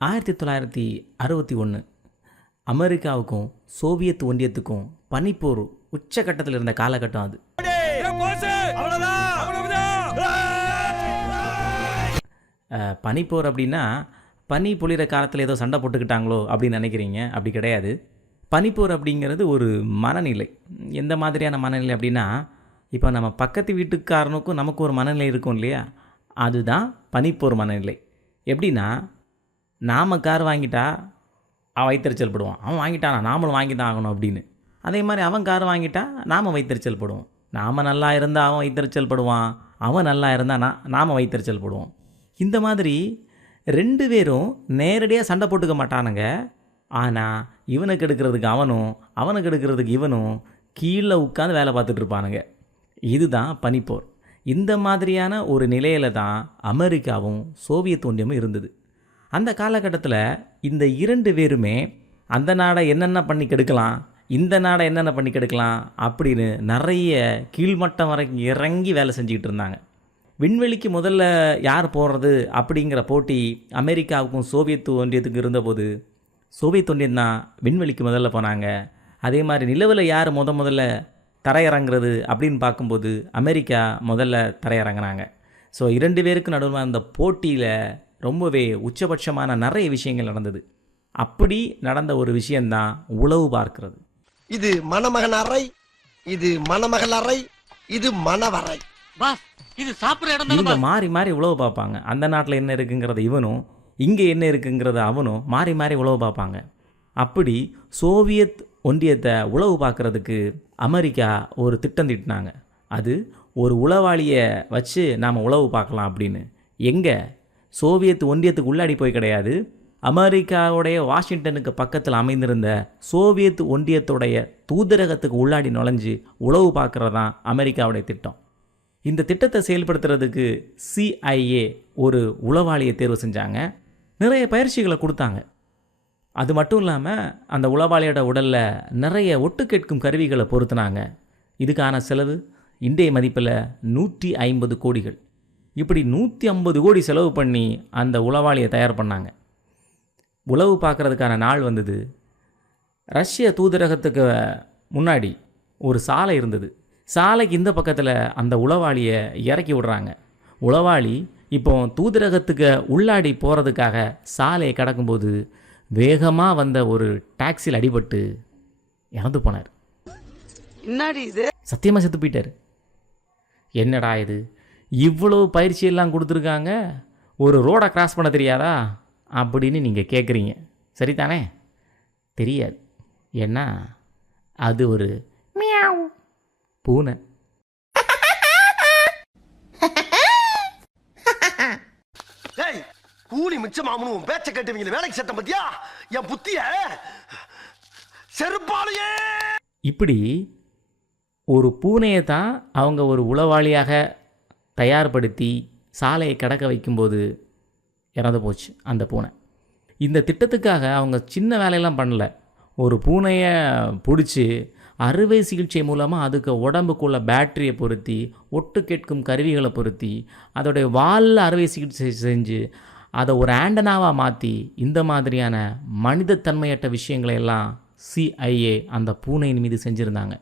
1961 அமெரிக்காவுக்கும் சோவியத் ஒன்றியத்துக்கும் பனிப்போர் உச்சகட்டத்தில் இருந்த காலகட்டம் அது. பனிப்போர் அப்படின்னா பனி பொழிகிற காலத்தில் ஏதோ சண்டை போட்டுக்கிட்டாங்களோ அப்படின்னு நினைக்கிறீங்க. அப்படி கிடையாது. பனிப்போர் அப்படிங்கிறது ஒரு மனநிலை. எந்த மாதிரியான மனநிலை அப்படின்னா, இப்போ நம்ம பக்கத்து வீட்டுக்காரனுக்கும் நமக்கு ஒரு மனநிலை இருக்கும் இல்லையா, அதுதான் பனிப்போர் மனநிலை. எப்படின்னா, நாம் கார் வாங்கிட்டா அவன் வைத்தறிச்சல் படுவான். அவன் வாங்கிட்டானா நாமளும் வாங்கி தான் ஆகணும் அப்படின்னு. அதே மாதிரி அவன் கார் வாங்கிட்டா நாம் வைத்தறிச்சல் படுவோம். நாம் நல்லா இருந்தால் அவன் வைத்தறிச்சல் படுவான், அவன் நல்லா இருந்தால் நாம் வைத்தறிச்சல் படுவோம். இந்த மாதிரி 2 பேரும் நேரடியாக சண்டை போட்டுக்க மாட்டானுங்க. ஆனால் இவனுக்கு எடுக்கிறதுக்கு அவனும் அவனுக்கு எடுக்கிறதுக்கு இவனும் கீழே உட்காந்து வேலை பார்த்துட்டு இருப்பானுங்க. இதுதான் பனிப்போர். இந்த மாதிரியான ஒரு நிலையில் தான் அமெரிக்காவும் சோவியத் ஒன்றியமும் இருந்தது. அந்த காலகட்டத்தில் இந்த 2 பேருமே அந்த நாடை என்னென்ன பண்ணி கெடுக்கலாம், இந்த நாடை என்னென்ன பண்ணி கெடுக்கலாம் அப்படின்னு நிறைய கீழ்மட்டம் வரைக்கும் இறங்கி வேலை செஞ்சுக்கிட்டு இருந்தாங்க. விண்வெளிக்கு முதல்ல யார் போடுறது அப்படிங்கிற போட்டி அமெரிக்காவுக்கும் சோவியத் ஒன்றியத்துக்கும் இருந்தபோது சோவியத் ஒன்றியம் தான் விண்வெளிக்கு முதல்ல போனாங்க. அதே மாதிரி நிலவில் யார் முதல்ல தரையிறங்குறது அப்படின்னு பார்க்கும்போது அமெரிக்கா முதல்ல தரையிறங்கினாங்க. ஸோ 2 பேருக்கு நடுவில் அந்த போட்டியில் ரொம்பவே உச்சபட்சமான நிறைய விஷயங்கள் நடந்தது. அப்படி நடந்த ஒரு விஷயந்தான் உளவு பார்க்கிறது. இது மணமகன் அறை, இது மணமகள் அறை, இது மணவரை. இது சாப்பிடுற இடம். இவங்க மாறி மாறி உளவு பார்ப்பாங்க. அந்த நாட்டில் என்ன இருக்குங்கிறத இவனும், இங்கே என்ன இருக்குங்கிறத அவனும் மாறி மாறி உளவு பார்ப்பாங்க. அப்படி சோவியத் ஒன்றியத்தை உளவு பார்க்குறதுக்கு அமெரிக்கா ஒரு திட்டம் தீட்டினாங்க. அது ஒரு உளவாளியை வச்சு நாம் உளவு பார்க்கலாம் அப்படின்னு. எங்கே? சோவியத் ஒன்றியத்துக்கு உள்ளாடி போய் கிடையாது, அமெரிக்காவுடைய வாஷிங்டனுக்கு பக்கத்தில் அமைந்திருந்த சோவியத் ஒன்றியத்துடைய தூதரகத்துக்கு உள்ளாடி நுழைஞ்சு உளவு பார்க்குறது தான் அமெரிக்காவுடைய திட்டம். இந்த திட்டத்தை செயல்படுத்துறதுக்கு CIA ஒரு உளவாளியை தேர்வு செஞ்சாங்க. நிறைய பயிற்சிகளை கொடுத்தாங்க. அது மட்டும் இல்லாமல் அந்த உளவாளியோட உடலில் நிறைய ஒட்டு கேட்கும் கருவிகளை பொருத்தினாங்க. இதுக்கான செலவு இன்றைய மதிப்பில் 150 கோடிகள். இப்படி 150 கோடி செலவு பண்ணி அந்த உளவாளியை தயார் பண்ணாங்க. உளவு பார்க்குறதுக்கான நாள் வந்தது. ரஷ்ய தூதரகத்துக்கு முன்னாடி ஒரு சாலை இருந்தது. சாலைக்கு இந்த பக்கத்தில் அந்த உளவாளியை இறக்கி விடுறாங்க. உளவாளி இப்போ தூதரகத்துக்கு உள்ளாடி போகிறதுக்காக சாலையை கடக்கும்போது வேகமாக வந்த ஒரு டாக்ஸியில் அடிபட்டு இறந்து போனார். சத்தியமாக செத்து போயிட்டார். என்னடா இது, இவ்வளோ பயிற்சியெல்லாம் கொடுத்துருக்காங்க, ஒரு ரோடை கிராஸ் பண்ண தெரியாதா அப்படின்னு நீங்கள் கேட்குறீங்க. சரிதானே? தெரியாது. ஏன்னா அது ஒரு பூனை. கூலி மிச்சமாமனும் பேச்ச கேட்டுவீங்க வேலைக்கு சட்டம் பத்தியா என் புத்திய செருப்பாளையே. இப்படி ஒரு பூனையை தான் அவங்க ஒரு உளவாளியாக தயார்படுத்தி சாலையை கடக்க வைக்கும்போது இறந்து போச்சு அந்த பூனை. இந்த திட்டத்துக்காக அவங்க சின்ன வேலையெல்லாம் பண்ணல. ஒரு பூனையை பிடிச்சி அறுவை சிகிச்சை மூலமாக அதுக்கு உடம்புக்குள்ள பேட்டரியை பொருத்தி ஒட்டு கேட்கும் கருவிகளை பொருத்தி அதோடைய வாலில் அறுவை சிகிச்சை செஞ்சு அதை ஒரு ஆண்டனாவாக மாற்றி இந்த மாதிரியான மனிதத்தன்மையற்ற விஷயங்களை எல்லாம் CIA அந்த பூனையின் மீது செஞ்சுருந்தாங்க.